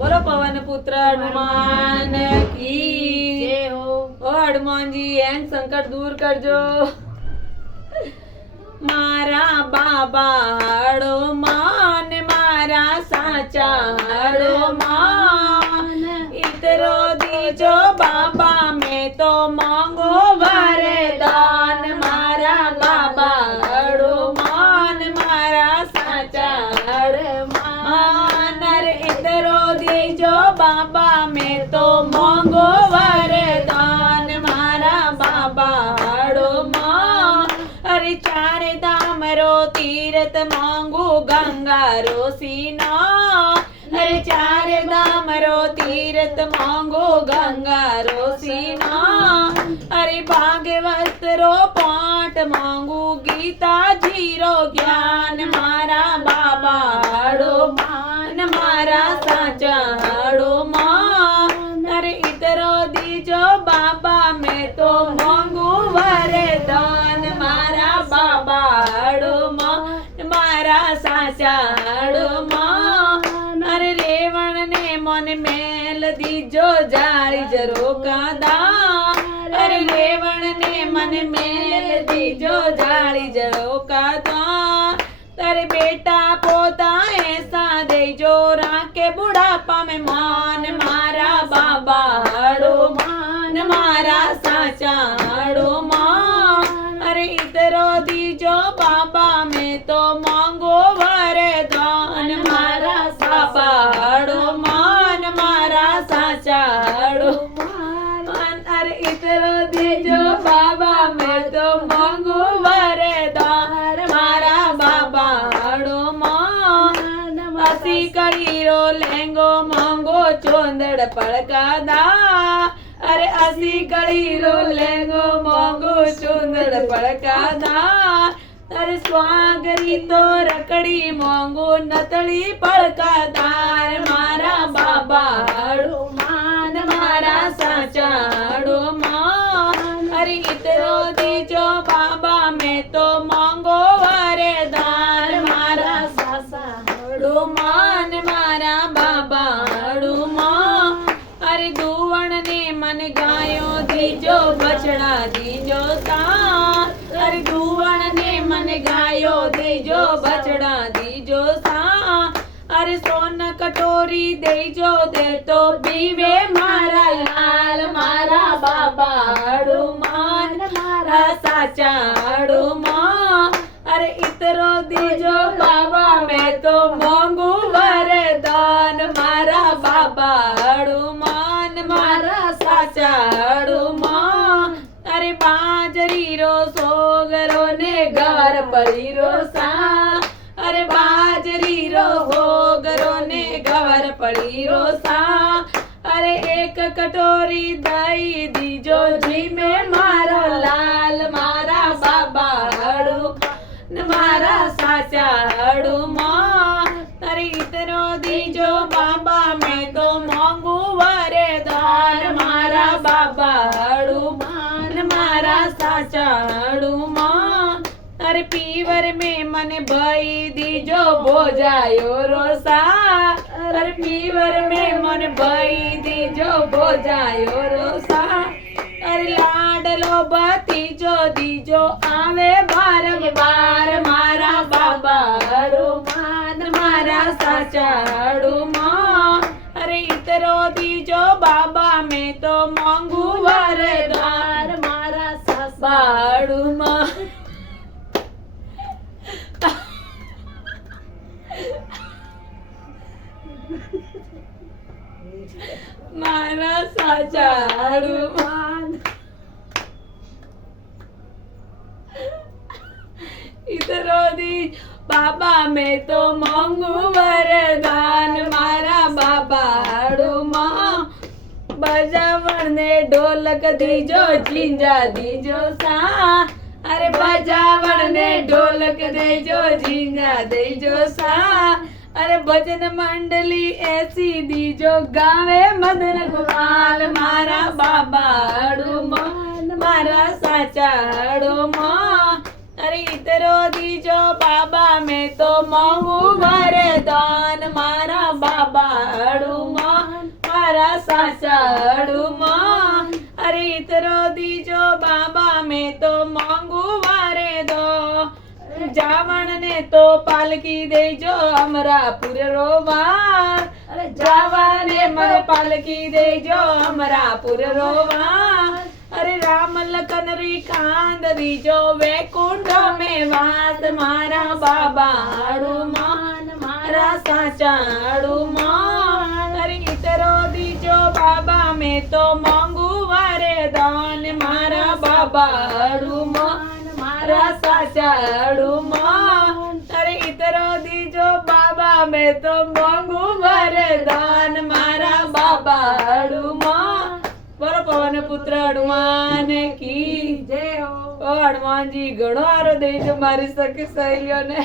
बोलो पवन पुत्र हनुमान की जय हो। ओ हनुमान जी एंड संकट दूर कर जो मारा बाबा हनुमान मारा साचा हनुमान इतरो दीजो बाबा मैं तो मांगो वरदान मारा बाबा हनुमान मारा साचा हनुमान अरे इतरो दीजो बाबा मैं तो मांगो वरदान मारा बाबा हनुमान अरे चारे धाम रो तीरथ मांगू गंगा रो सीना अरे चारे धाम रो तीरथ मांगो गंगा रो सीना अरे भागवत रो पाठ मांगू गीता जी रो ज्ञान मारा बाबा हनुमान मारा साचा हनुमान अरे इतरो दीजो बाबा मैं तो मांगू वरदान मारा बाबा हनुमान मारा साचा हनुमान अरे रेवण ने मन मेल दीजो जारी जरो कादा अरे रेवण ने मन मेल दीजो जारी जरो कादा तारे बेटा पोता ऐसा देजो राके बुढ़ापा में मान मारा बाबा हनुमान मारा साचा हनुमान अरे इतरो दीजो बाबा मैं तो मांगो वरदान मारा बाबा हनुमान मारा साचा हनुमान अरे इतरो दीजो बाबा मैं तो मांगो वरदान मारा बाबा हनुमान असी कड़ीरो लेंगो मांगो चोंदड़ पड़का दा अरे असी कड़ीरो लेंगो मांगो चोंदड़ पड़का दा अरे स्वागरी तो रकड़ी मांगो नतड़ी पड़का दार मारा बाबा हनुमान मारा साचा हनुमान अरे इतरो दीजो बाबा मैं तो मांगो वरदान मारा सासा हनुमान मारा बाबा हनुमान अरे दुवण ने मन गायो दीजो बछड़ा दीजो ता अरे दुवण ने मन गायो दीजो बछड़ा दीजो सा अरे सोन कटोरी देजो दे तो पीवे मारा लाल मारा बाबा हनुमान मारा साचा हनुमान अरे इतरो दीजो बाबा मैं तो मांगू वरदान मारा बाबा हनुमान मारा साचा हनुमान अरे बाजरी रो सोगरो ने घर पड़ी रो सा अरे बाजरी रो होगरो ने घर पड़ी रो सा अरे एक कटोरी दही दीजो जी में मारा लाल मारा बाबा हनुमान मारा साचा हनुमान अरे इतरो दीजो बाबा मैं तो मांगू वरदान मारा बाबा हनुमान मारा साचा हनुमान अरे पीवर में मन भई दीजो भोजायो रोसा अरे पीवर में मन भई दीजो भोजायो रोसा अरे लाडलो भतीजो दीजो आवे बारंबार मारा बाबा हनुमान मारा साचा हनुमान अरे इतरो दीजो बाबा मैं तो मांगू वरदान मारा सासा हनुमान मारा साचा हनुमान इतरो दी बाबा मैं तो मांगू वरदान मारा बाबा हनुमान बजावण ने ढोलक दीजो झिंझा दीजो सा अरे बजावण ने ढोलक देजो झिंझा देजो सा अरे भजन मंडली ऐसी दीजो गावे मदन गोपाल मारा बाबा हनुमान मारा साचा हनुमान अरे इतरो दीजो बाबा मैं तो मांगू वरदान मारा बाबा हनुमान સાચા હડુમાં અરે ઇતરો દીજો બાબા મેં તો માંગુ વારે દો જાવણ ને તો પાલકી દેજો અમરાપુર રોવા જાવણ ને મને પાલકી દેજો અમરાપુર રોવા અરે રામ લખન રી કાંદ દીજો વૈકુંઠ મેં વાત મારા બાબા હાડુમાં મારા સાચા હાડુમાં અરે ઇતરો દીજો બાબા મેં તો માંગુ વારે દાન મારા બાબા હાડુમાં મારા સાચા હાડુમાં અરે ઇતરો દીજો બાબા મેં તો માંગુ વારે દાન મારા બાબા હાડુમાં બોલો પવન પુત્ર હનુમાન કી જય હો. હનુમાનજી ઘણો આરો દેજો મારી સખી સહેલીઓને.